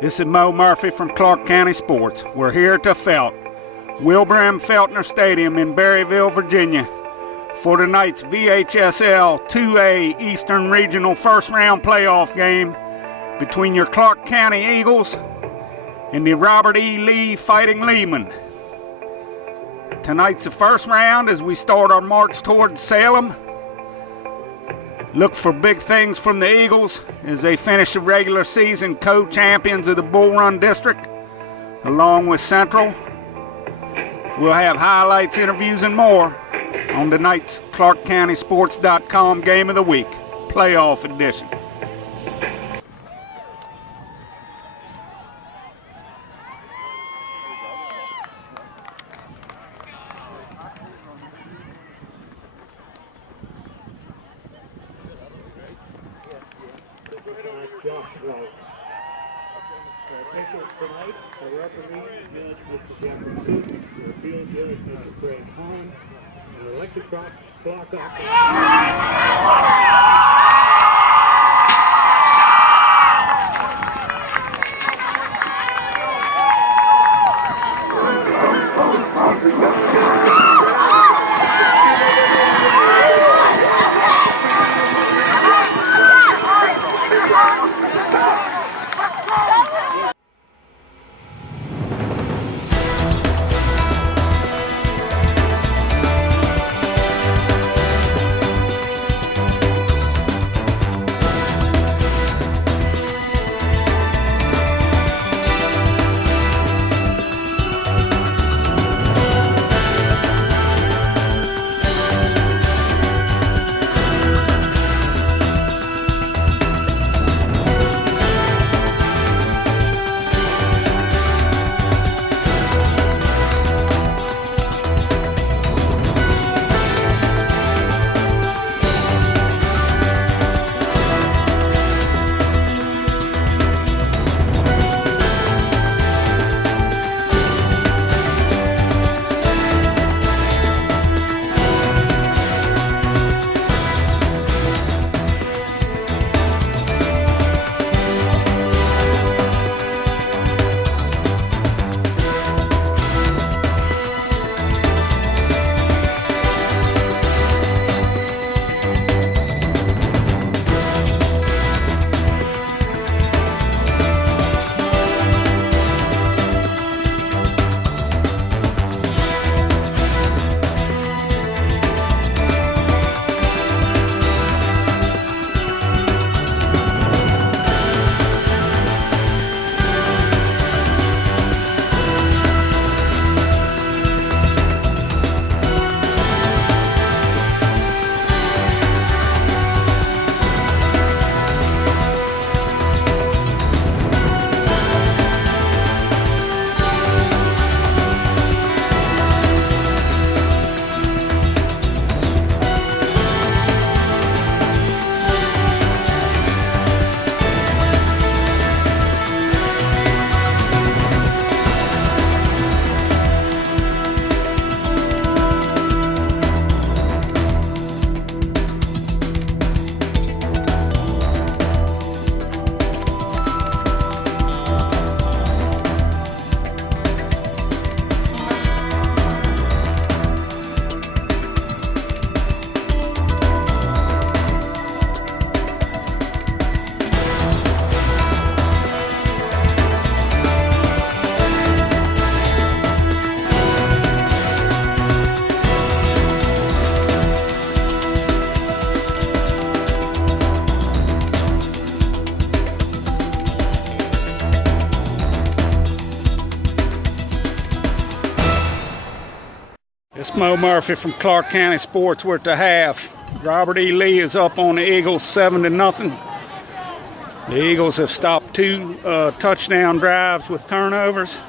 This is Moe Murphy from Clarke County Sports. We're here at the Wilbur M. Feltner Stadium in Berryville, Virginia, for tonight's VHSL 2A Eastern Regional First Round Playoff game between your Clarke County Eagles and the Robert E. Lee Fighting Leemen. Tonight's the first round as we start our march towards Salem. Look for big things from the Eagles as they finish the regular season co-champions of the Bull Run District, along with Central. We'll have highlights, interviews, and more on tonight's ClarkeCountySports.com Game of the Week, Playoff Edition. Officials tonight, our referee, Judge Mr. Jefferson, European Judge Mr. Craig Holland, and electric clock It's Moe Murphy from Clarke County Sports. We're at the half. Robert E. Lee is up on the Eagles 7-0. The Eagles have stopped two touchdown drives with turnovers,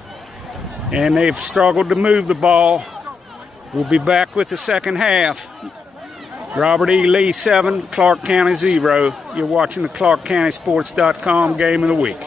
and they've struggled to move the ball. We'll be back with the second half. Robert E. Lee 7, Clarke County 0. You're watching the ClarkeCountySports.com Game of the Week.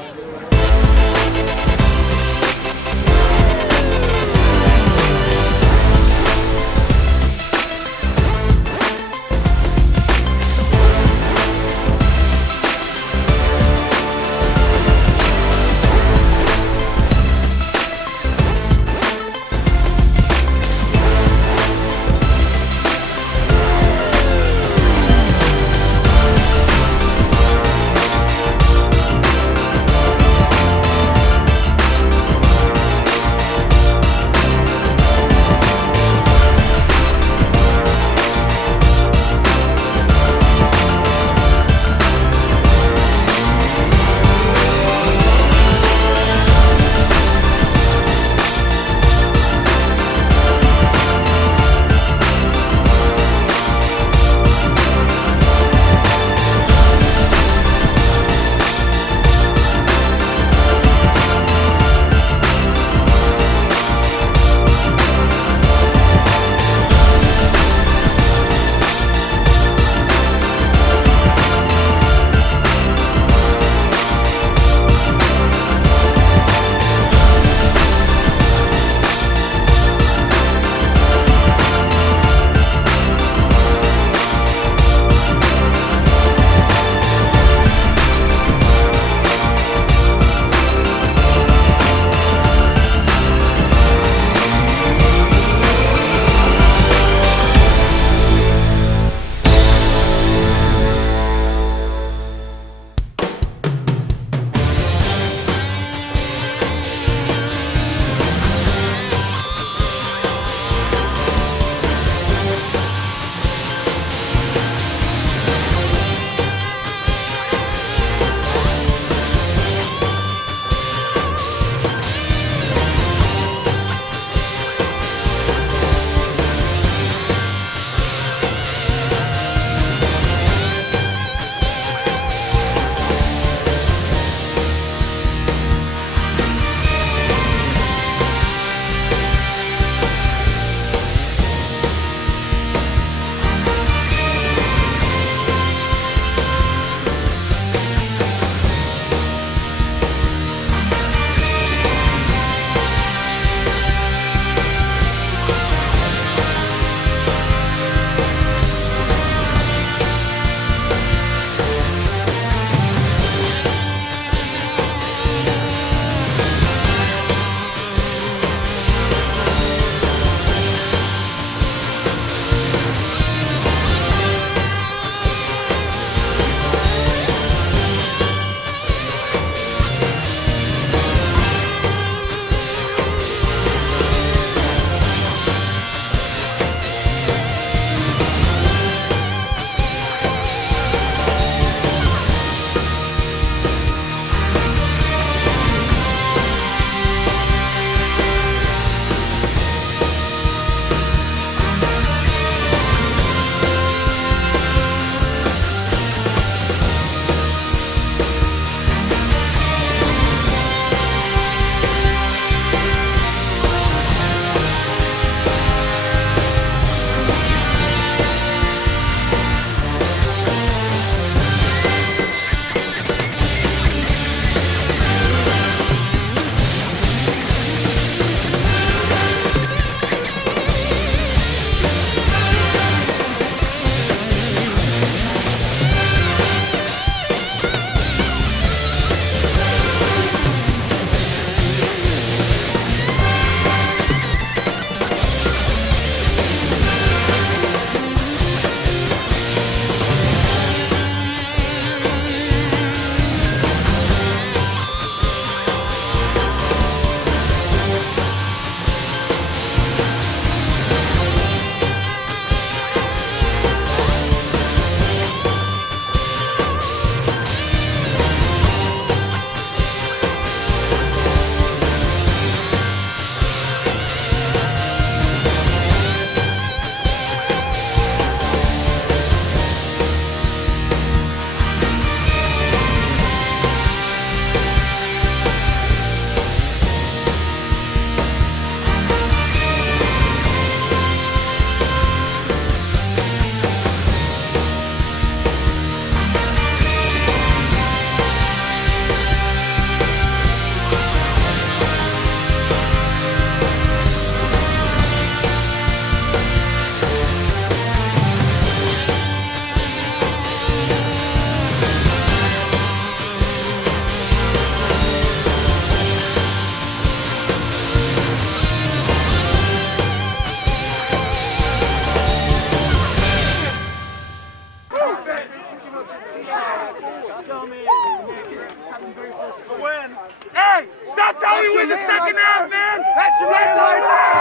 That's how we win the second half, man. That's your man right there.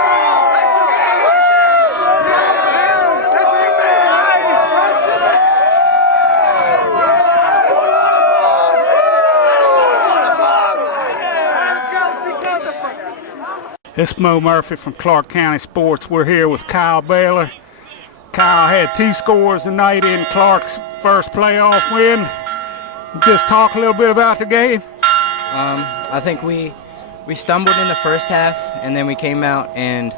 That's your man right there. That's your man. That's your man. It's Moe Murphy from Clarke County Sports. We're here with Kyle Baylor. Kyle had 2 scores tonight in Clarke's first playoff win. Just talk a little bit about the game. I think we stumbled in the first half, and then we came out and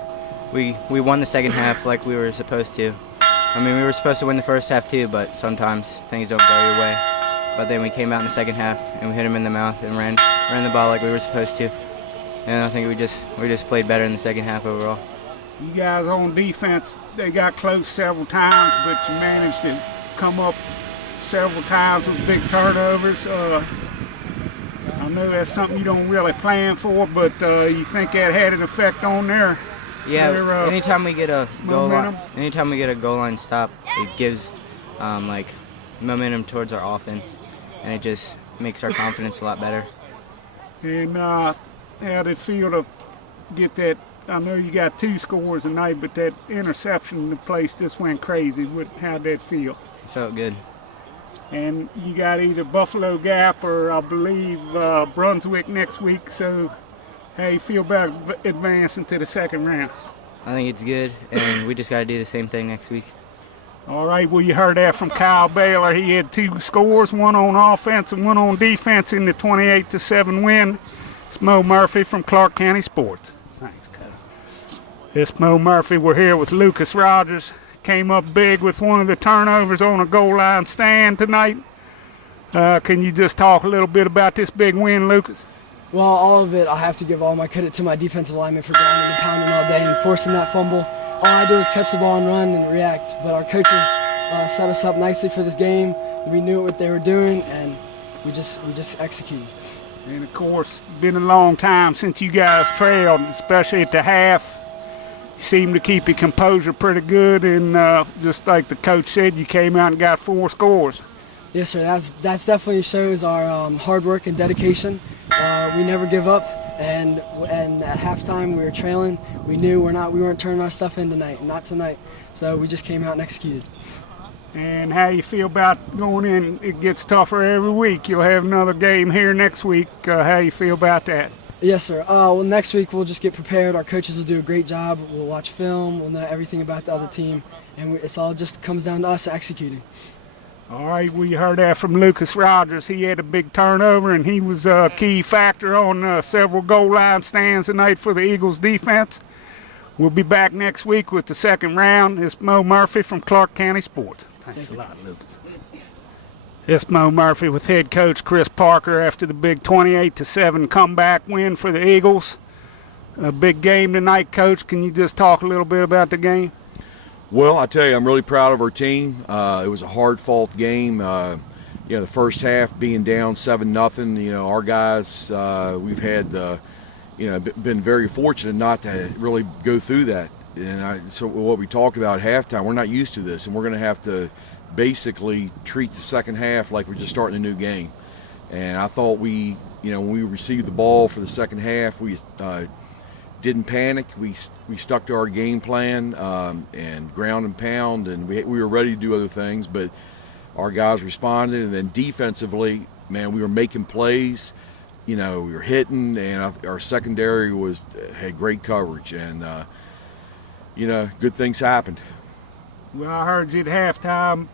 we won the second half like we were supposed to. I mean, we were supposed to win the first half too, but sometimes things don't go your way. But then we came out in the second half and we hit them in the mouth and ran the ball like we were supposed to. And I think we just played better in the second half overall. You guys on defense, they got close several times, but you managed to come up several times with big turnovers. I know that's something you don't really plan for, but you think that had an effect on there? Yeah. Anytime we get a goal line stop, it gives like momentum towards our offense, and it just makes our confidence a lot better. And how did it feel to get that? I know you got 2 scores tonight, but that interception, the place just went crazy. How'd that feel? It felt good. And you got either Buffalo Gap or I believe Brunswick next week. So how you feel about advancing to the second round? I think it's good, and we just got to do the same thing next week. All right, well, you heard that from Kyle Baylor. He had 2 scores, 1 on offense and 1 on defense in the 28-7 win. It's Moe Murphy from Clarke County Sports. Thanks, Kyle. It's Moe Murphy. We're here with Lucas Rodgers. Came up big with one of the turnovers on a goal line stand tonight. Can you just talk a little bit about this big win, Lucas? Well, all of it, I have to give all my credit to my defensive linemen for grounding and pounding all day and forcing that fumble. All I do is catch the ball and run and react. But our coaches set us up nicely for this game. We knew what they were doing, and we just executed. And, of course, been a long time since you guys trailed, especially at the half. You seemed to keep your composure pretty good, and just like the coach said, you came out and got 4 scores. Yes, sir. That definitely shows our hard work and dedication. We never give up, and at halftime we were trailing. We knew we weren't turning our stuff in tonight, not tonight. So we just came out and executed. And how you feel about going in? It gets tougher every week. You'll have another game here next week. How you feel about that? Yes, sir. Well, next week we'll just get prepared. Our coaches will do a great job. We'll watch film. We'll know everything about the other team, and it's all just comes down to us executing. All right, well, you heard that from Lucas Rodgers. He had a big turnover, and he was a key factor on several goal line stands tonight for the Eagles defense. We'll be back next week with the second round. It's Moe Murphy from Clarke County Sports. Thanks a lot, Lucas. It's Moe Murphy with head coach Chris Parker after the big 28-7 comeback win for the Eagles. A big game tonight, Coach. Can you just talk a little bit about the game? Well, I tell you, I'm really proud of our team. It was a hard-fought game. The first half being down 7-0. Our guys, we've had, been very fortunate not to really go through that. And so what we talked about at halftime, we're not used to this, and we're going to have to basically treat the second half like we're just starting a new game. And I thought when we received the ball for the second half, we didn't panic. We stuck to our game plan and ground and pound, and we were ready to do other things, but our guys responded. And then defensively, man, we were making plays. We were hitting, and our secondary had great coverage, and good things happened. Well, I heard you at halftime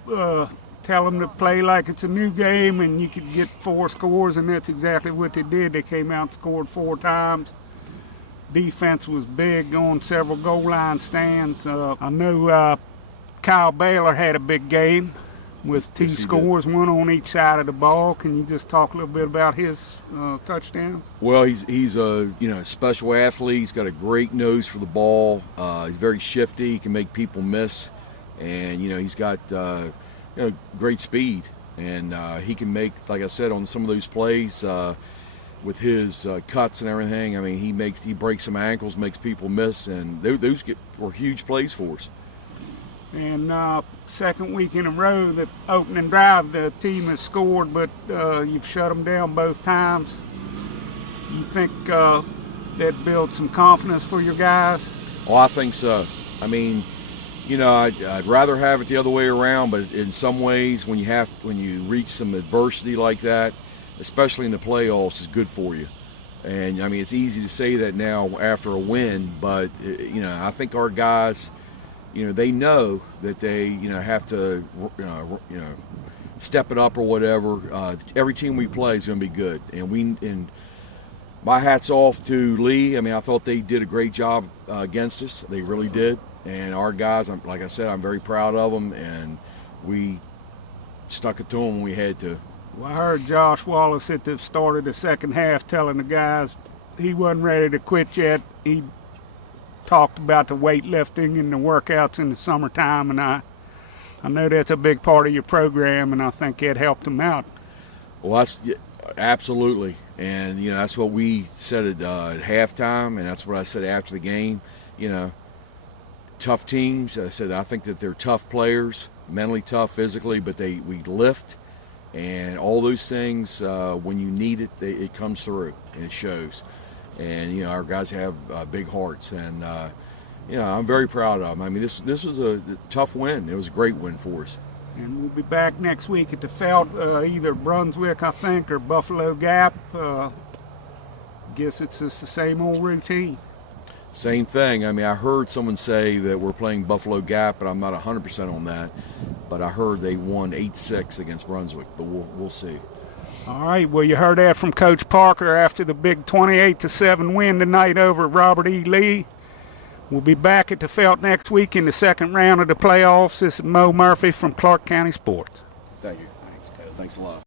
tell them to play like it's a new game and you could get 4 scores, and that's exactly what they did. They came out and scored 4 times. Defense was big on several goal line stands. I know Kyle Baylor had a big game with 2 scores, 1 on each side of the ball. Can you just talk a little bit about his touchdowns? Well, he's a special athlete. He's got a great nose for the ball. He's very shifty. He can make people miss, and he's got great speed, and he can make, like I said, on some of those plays with his cuts and everything. I mean, he breaks some ankles, makes people miss, and those were huge plays for us. And second week in a row, the opening drive, the team has scored, but you've shut them down both times. You think that builds some confidence for your guys? Oh, I think so. I mean, you know, I'd rather have it the other way around, but in some ways, when you reach some adversity like that, especially in the playoffs, is good for you. And I mean, it's easy to say that now after a win, but you know, I think our guys, you know, they know that they, you know, have to, step it up or whatever. Every team we play is going to be good, and my hat's off to Lee. I mean, I thought they did a great job against us. They really did. And our guys, like I said, I'm very proud of them, and we stuck it to them when we had to. Well, I heard Josh Wallace at the start of the second half telling the guys he wasn't ready to quit yet. He talked about the weightlifting and the workouts in the summertime, and I know that's a big part of your program, and I think it helped them out. Well, that's absolutely, and you know, that's what we said at halftime, and that's what I said after the game. You know, tough teams. I said I think that they're tough players, mentally tough, physically, but we lift, and all those things. When you need it, it comes through and it shows. And you know, our guys have big hearts, and you know, I'm very proud of them. I mean, this was a tough win. It was a great win for us. And we'll be back next week at the Felt, either Brunswick, I think, or Buffalo Gap. Guess it's just the same old routine. Same thing. I mean, I heard someone say that we're playing Buffalo Gap, but I'm not 100% on that. But I heard they won 8-6 against Brunswick, but we'll see. All right, well, you heard that from Coach Parker after the big 28-7 win tonight over Robert E. Lee. We'll be back at the Felt next week in the second round of the playoffs. This is Moe Murphy from Clarke County Sports. Thank you. Thanks, Coach. Thanks a lot.